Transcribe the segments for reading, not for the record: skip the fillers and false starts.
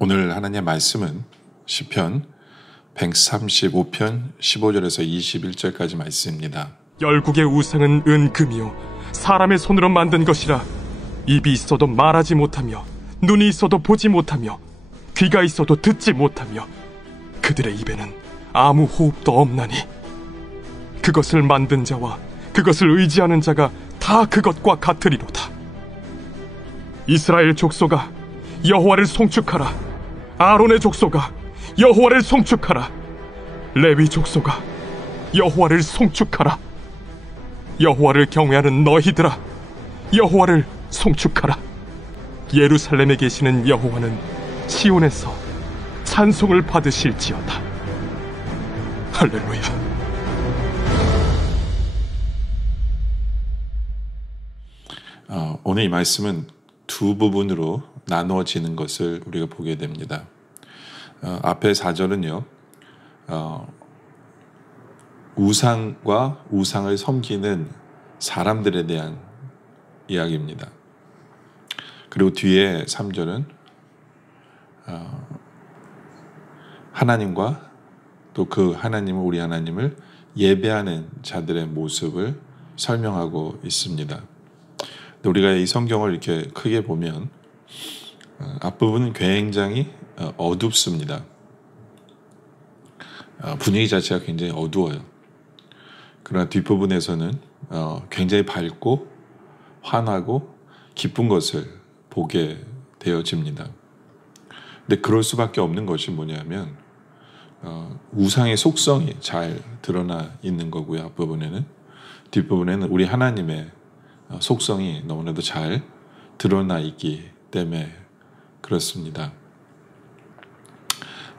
오늘 하나님의 말씀은 시편 135편 15절에서 21절까지 말씀입니다. 열국의 우상은 은금이요 사람의 손으로 만든 것이라. 입이 있어도 말하지 못하며 눈이 있어도 보지 못하며 귀가 있어도 듣지 못하며 그들의 입에는 아무 호흡도 없나니 그것을 만든 자와 그것을 의지하는 자가 다 그것과 같으리로다. 이스라엘 족속아 여호와를 송축하라. 아론의 족속아 여호와를 송축하라. 레위 족속아 여호와를 송축하라. 여호와를 경외하는 너희들아 여호와를 송축하라. 예루살렘에 계시는 여호와는 시온에서 찬송을 받으실지어다. 할렐루야. 오늘 이 말씀은 두 부분으로 나누어지는 것을 우리가 보게 됩니다. 앞에 4절은요, 우상과 우상을 섬기는 사람들에 대한 이야기입니다. 그리고 뒤에 3절은 하나님과 또 그 하나님을, 우리 하나님을 예배하는 자들의 모습을 설명하고 있습니다. 우리가 이 성경을 이렇게 크게 보면 앞부분은 굉장히 어둡습니다. 분위기 자체가 굉장히 어두워요. 그러나 뒷부분에서는 굉장히 밝고 환하고 기쁜 것을 보게 되어집니다. 근데 그럴 수밖에 없는 것이 뭐냐면 우상의 속성이 잘 드러나 있는 거고요. 앞부분에는. 뒷부분에는 우리 하나님의 속성이 너무나도 잘 드러나 있기 때문에 그렇습니다.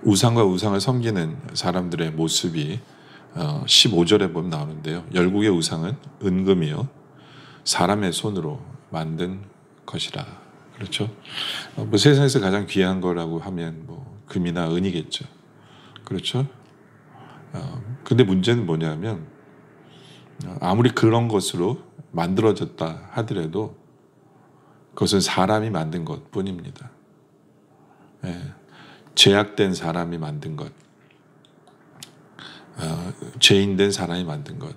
우상과 우상을 섬기는 사람들의 모습이 15절에 보면 나오는데요. 열국의 우상은 은금이요 사람의 손으로 만든 것이라. 그렇죠? 뭐 세상에서 가장 귀한 거라고 하면 뭐 금이나 은이겠죠. 그렇죠? 근데 문제는 뭐냐면 아무리 그런 것으로 만들어졌다 하더라도 그것은 사람이 만든 것뿐입니다. 죄악된 사람이 만든 것, 죄인된 사람이 만든 것,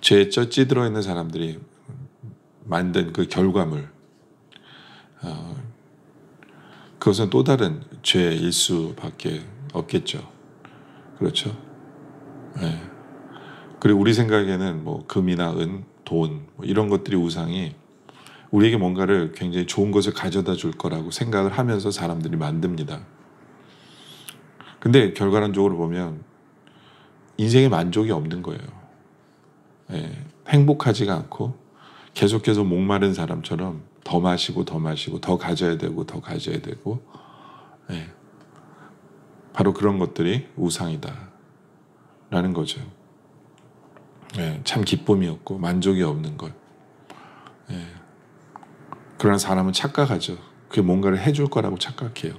죄에 찌들어 있는 사람들이 만든 그 결과물, 그것은 또 다른 죄일 수밖에 없겠죠. 그렇죠? 그리고 우리 생각에는 뭐 금이나 은, 돈 뭐 이런 것들이 우상이 우리에게 뭔가를 굉장히 좋은 것을 가져다 줄 거라고 생각을 하면서 사람들이 만듭니다. 근데 결과론적으로 보면 인생에 만족이 없는 거예요. 행복하지가 않고 계속해서 목마른 사람처럼 더 마시고 더 마시고 더 가져야 되고 더 가져야 되고, 바로 그런 것들이 우상이다 라는 거죠. 참 기쁨이 없고 만족이 없는 것. 그러나 사람은 착각하죠. 그게 뭔가를 해줄 거라고 착각해요.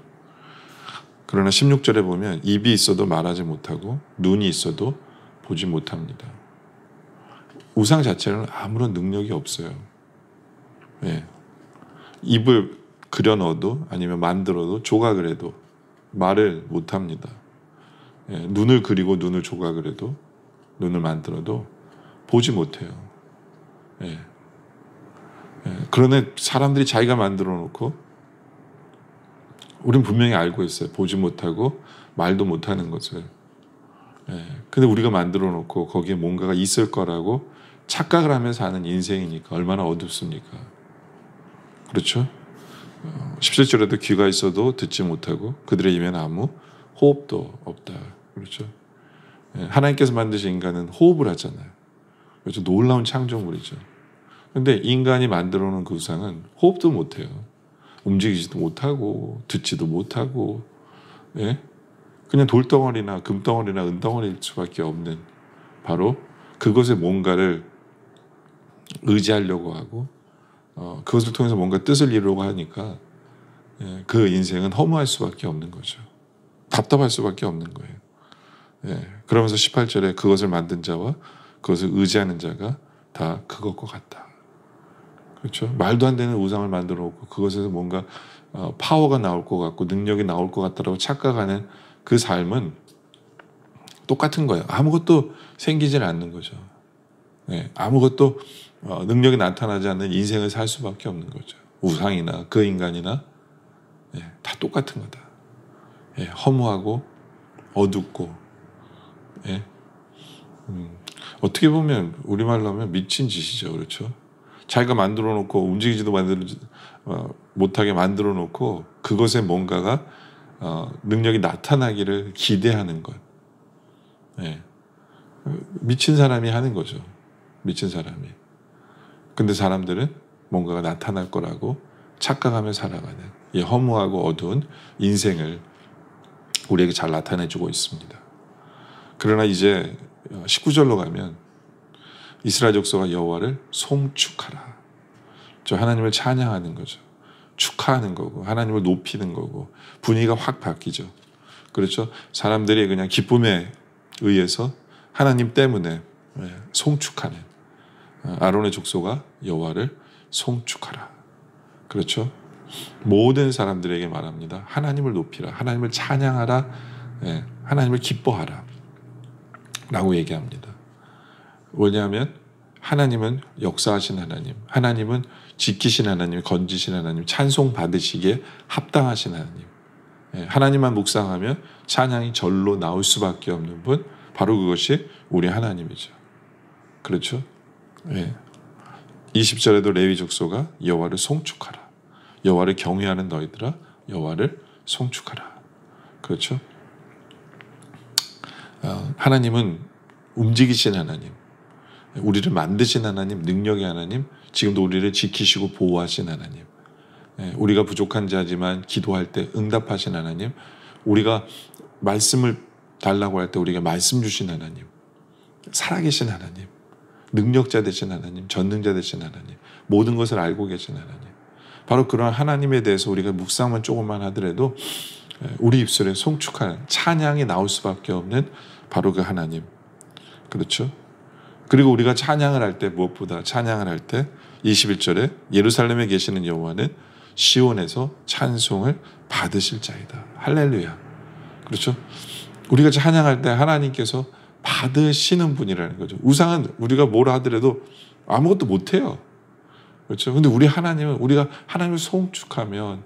그러나 16절에 보면 입이 있어도 말하지 못하고 눈이 있어도 보지 못합니다. 우상 자체는 아무런 능력이 없어요. 입을 그려 넣어도 아니면 만들어도 조각을 해도 말을 못합니다. 눈을 그리고 눈을 조각을 해도 눈을 만들어도 보지 못해요. 그러나 사람들이 자기가 만들어 놓고 우린 분명히 알고 있어요. 보지 못하고 말도 못하는 것을. 근데 우리가 만들어 놓고 거기에 뭔가가 있을 거라고 착각을 하면서 사는 인생이니까 얼마나 어둡습니까? 그렇죠? 17절에도 귀가 있어도 듣지 못하고 그들의 입에는 아무 호흡도 없다. 그렇죠? 하나님께서 만드신 인간은 호흡을 하잖아요. 그렇죠? 놀라운 창조물이죠. 근데 인간이 만들어 놓은 그 우상은 호흡도 못해요. 움직이지도 못하고 듣지도 못하고, 그냥 돌덩어리나 금덩어리나 은덩어리일 수밖에 없는, 바로 그것에 뭔가를 의지하려고 하고 그것을 통해서 뭔가 뜻을 이루려고 하니까 그 인생은 허무할 수밖에 없는 거죠. 답답할 수밖에 없는 거예요. 그러면서 18절에 그것을 만든 자와 그것을 의지하는 자가 다 그것과 같다. 그렇죠? 말도 안 되는 우상을 만들어 놓고 그것에서 뭔가 파워가 나올 것 같고 능력이 나올 것 같다라고 착각하는 그 삶은 똑같은 거예요. 아무것도 생기질 않는 거죠. 아무것도 능력이 나타나지 않는 인생을 살 수밖에 없는 거죠. 우상이나 그 인간이나 다 똑같은 거다. 허무하고 어둡고, 어떻게 보면 우리말로 하면 미친 짓이죠. 그렇죠? 자기가 만들어 놓고 움직이지도 못하게 만들어 놓고 그것에 뭔가가 능력이 나타나기를 기대하는 것. 미친 사람이 하는 거죠. 미친 사람이. 근데 사람들은 뭔가가 나타날 거라고 착각하며 살아가는 이 허무하고 어두운 인생을 우리에게 잘 나타내주고 있습니다. 그러나 이제 19절로 가면 이스라엘 족속아 여호와를 송축하라. 저 하나님을 찬양하는 거죠. 축하하는 거고 하나님을 높이는 거고 분위기가 확 바뀌죠. 그렇죠? 사람들이 그냥 기쁨에 의해서 하나님 때문에 송축하는, 아론의 족속아 여호와를 송축하라. 그렇죠? 모든 사람들에게 말합니다. 하나님을 높이라. 하나님을 찬양하라. 하나님을 기뻐하라. 라고 얘기합니다. 왜냐하면 하나님은 역사하신 하나님, 하나님은 지키신 하나님, 건지신 하나님, 찬송 받으시기에 합당하신 하나님. 하나님만 묵상하면 찬양이 절로 나올 수밖에 없는 분, 바로 그것이 우리 하나님이죠. 그렇죠? 20절에도 레위 족속아 여호와를 송축하라. 여호와를 경외하는 너희들아 여호와를 송축하라. 그렇죠? 하나님은 움직이신 하나님, 우리를 만드신 하나님, 능력의 하나님, 지금도 우리를 지키시고 보호하신 하나님, 우리가 부족한 자지만 기도할 때 응답하신 하나님, 우리가 말씀을 달라고 할 때 우리가 말씀 주신 하나님, 살아계신 하나님, 능력자 되신 하나님, 전능자 되신 하나님, 모든 것을 알고 계신 하나님, 바로 그런 하나님에 대해서 우리가 묵상만 조금만 하더라도 우리 입술에 송축하는 찬양이 나올 수밖에 없는 바로 그 하나님. 그렇죠? 그리고 우리가 찬양을 할 때, 무엇보다 찬양을 할 때 21절에 예루살렘에 계시는 여호와는 시온에서 찬송을 받으실 자이다. 할렐루야. 그렇죠? 우리가 찬양할 때 하나님께서 받으시는 분이라는 거죠. 우상은 우리가 뭘 하더라도 아무것도 못해요. 그렇죠? 근데 우리 하나님은, 우리가 하나님을 송축하면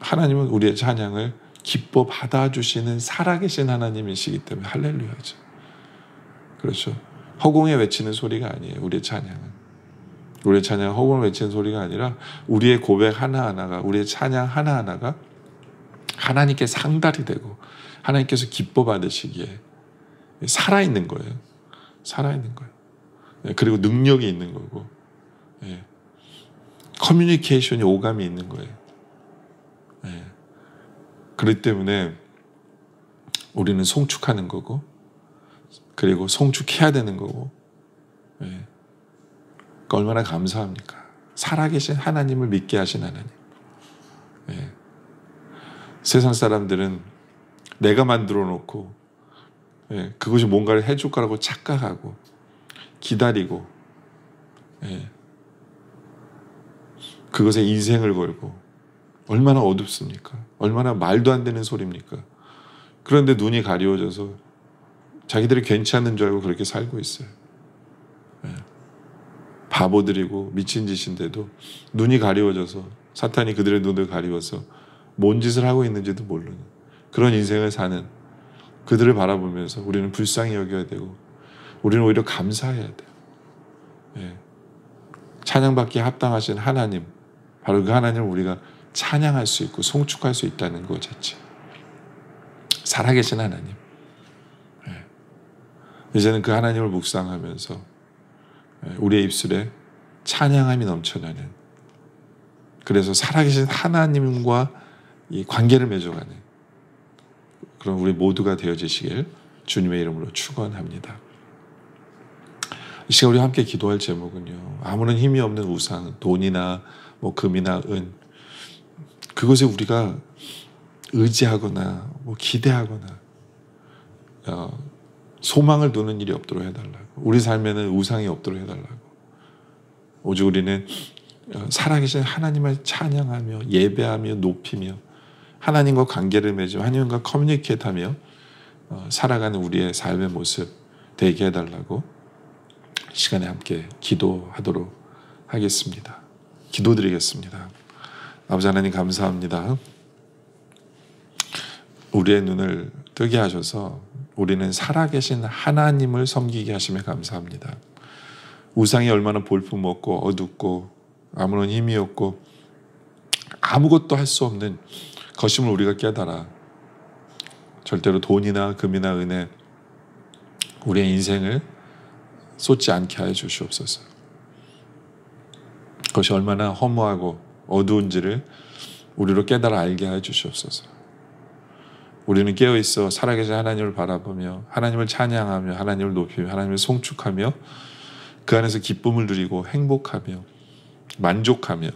하나님은 우리의 찬양을 기뻐 받아주시는 살아계신 하나님이시기 때문에 할렐루야죠. 그렇죠? 허공에 외치는 소리가 아니에요. 우리의 찬양은. 우리의 찬양은 허공을 외치는 소리가 아니라 우리의 고백 하나하나가, 우리의 찬양 하나하나가 하나님께 상달이 되고 하나님께서 기뻐 받으시기에 살아있는 거예요. 살아있는 거예요. 그리고 능력이 있는 거고, 커뮤니케이션이 오감이 있는 거예요. 그렇기 때문에 우리는 송축하는 거고, 그리고 송축해야 되는 거고, 얼마나 감사합니까? 살아계신 하나님을 믿게 하신 하나님. 세상 사람들은 내가 만들어 놓고 그것이 뭔가를 해줄 거라고 착각하고 기다리고 그것에 인생을 걸고, 얼마나 어둡습니까? 얼마나 말도 안 되는 소리입니까? 그런데 눈이 가리워져서 자기들이 괜찮은 줄 알고 그렇게 살고 있어요. 바보들이고 미친 짓인데도 눈이 가리워져서, 사탄이 그들의 눈을 가리워서 뭔 짓을 하고 있는지도 모르는 그런 인생을 사는 그들을 바라보면서 우리는 불쌍히 여겨야 되고, 우리는 오히려 감사해야 돼요. 찬양받기에 합당하신 하나님, 바로 그 하나님을 우리가 찬양할 수 있고 송축할 수 있다는 것 자체. 살아계신 하나님. 이제는 그 하나님을 묵상하면서 우리의 입술에 찬양함이 넘쳐나는, 그래서 살아계신 하나님과 이 관계를 맺어가는 그런 우리 모두가 되어지시길 주님의 이름으로 축원합니다. 이 시간 우리 함께 기도할 제목은요, 아무런 힘이 없는 우상, 돈이나 뭐 금이나 은, 그것에 우리가 의지하거나 뭐 기대하거나 소망을 두는 일이 없도록 해달라고. 우리 삶에는 우상이 없도록 해달라고. 오직 우리는 살아계신 하나님을 찬양하며 예배하며 높이며 하나님과 관계를 맺으며 하나님과 커뮤니케이트하며 살아가는 우리의 삶의 모습 되게 해달라고 시간에 함께 기도하도록 하겠습니다. 기도드리겠습니다. 아버지 하나님 감사합니다. 우리의 눈을 뜨게 하셔서 우리는 살아계신 하나님을 섬기게 하심에 감사합니다. 우상이 얼마나 볼품없고 어둡고 아무런 힘이 없고 아무것도 할 수 없는 것임을 우리가 깨달아 절대로 돈이나 금이나 은에 우리의 인생을 쏟지 않게 하여 주시옵소서. 그것이 얼마나 허무하고 어두운지를 우리로 깨달아 알게 하여 주시옵소서. 우리는 깨어있어 살아계신 하나님을 바라보며 하나님을 찬양하며 하나님을 높이며 하나님을 송축하며 그 안에서 기쁨을 누리고 행복하며 만족하며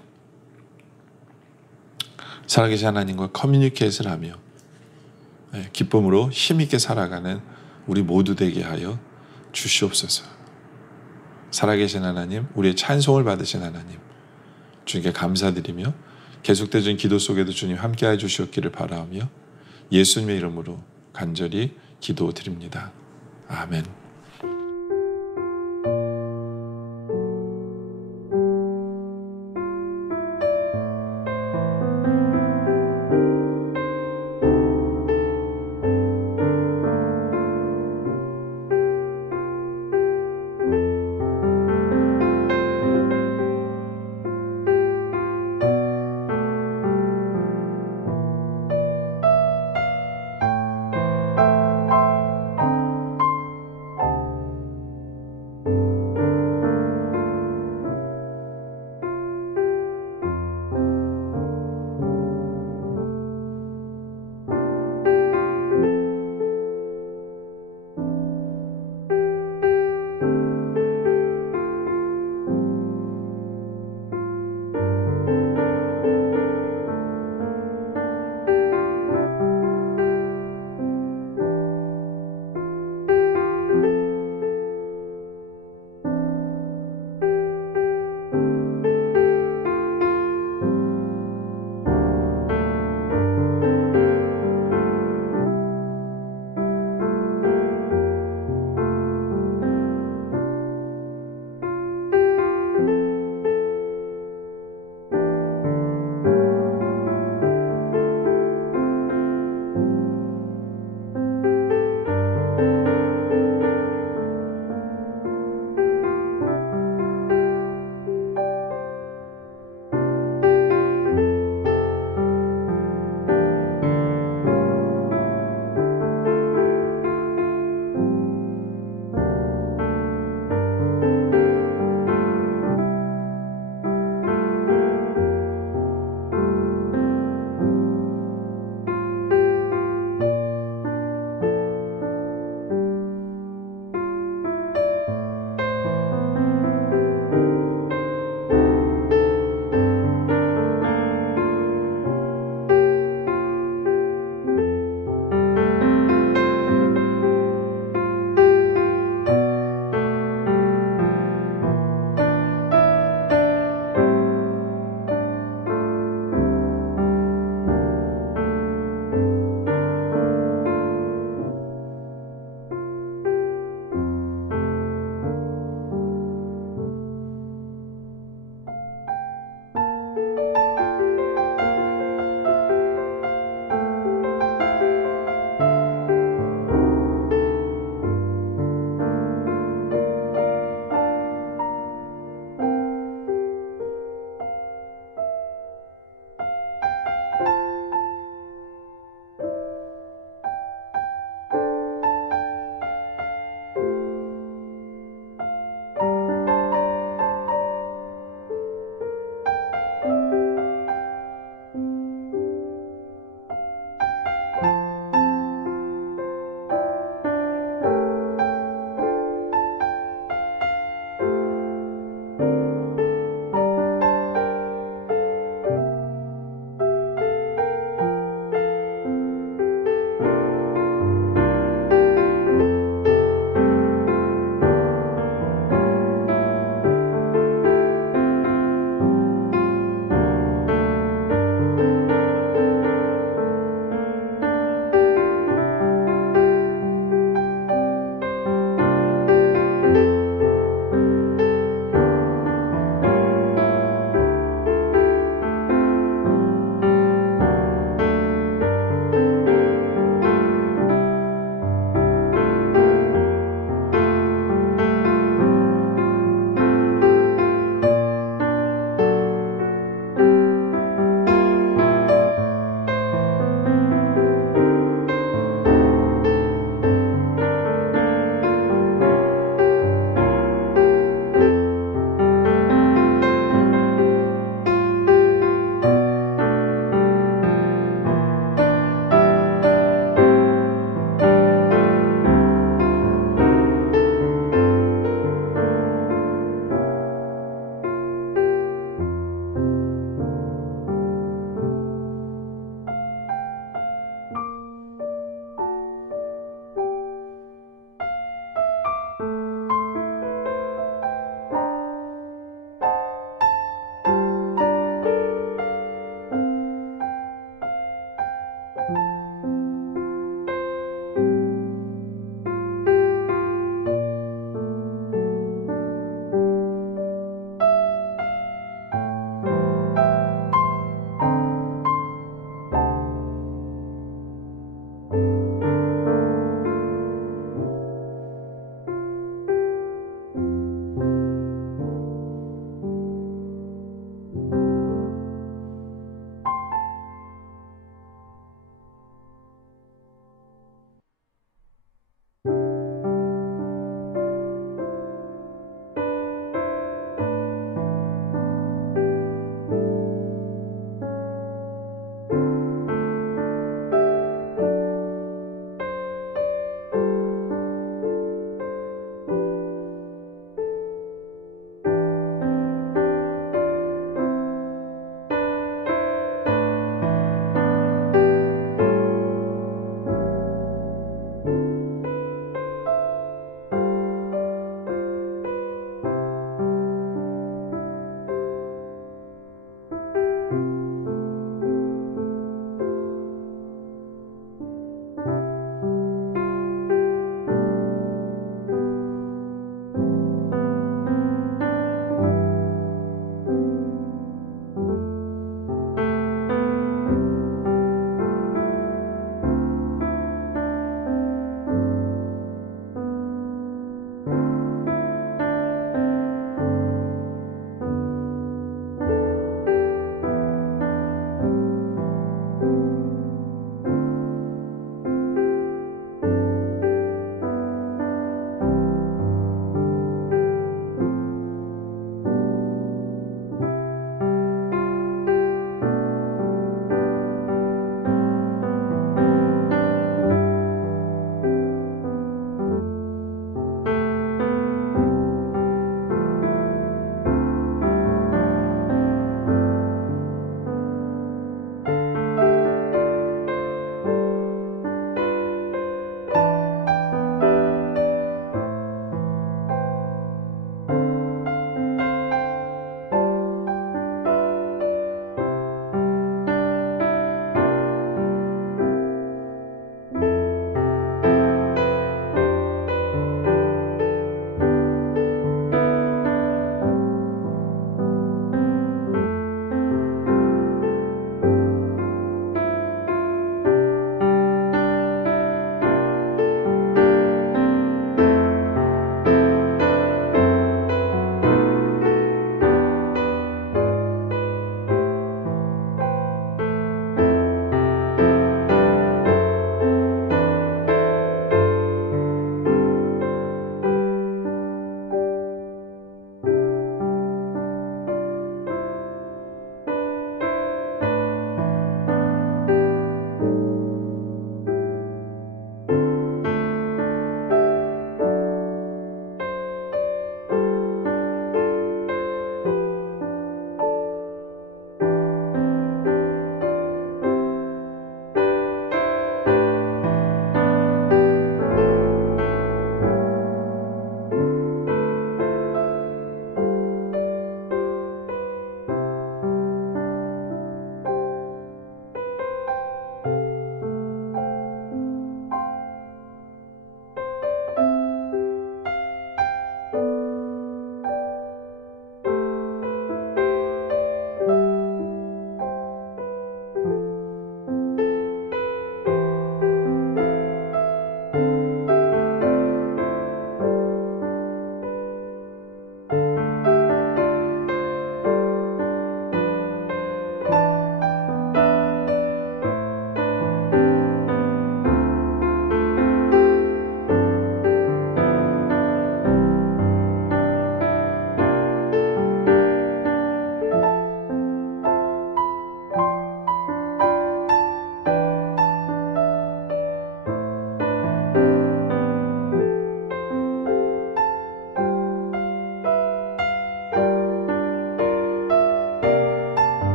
살아계신 하나님과 커뮤니케이션을 하며 기쁨으로 힘있게 살아가는 우리 모두 되게 하여 주시옵소서. 살아계신 하나님, 우리의 찬송을 받으신 하나님, 주님께 감사드리며 계속되어진 기도 속에도 주님 함께해 주시옵기를 바라며 예수님의 이름으로 간절히 기도드립니다. 아멘.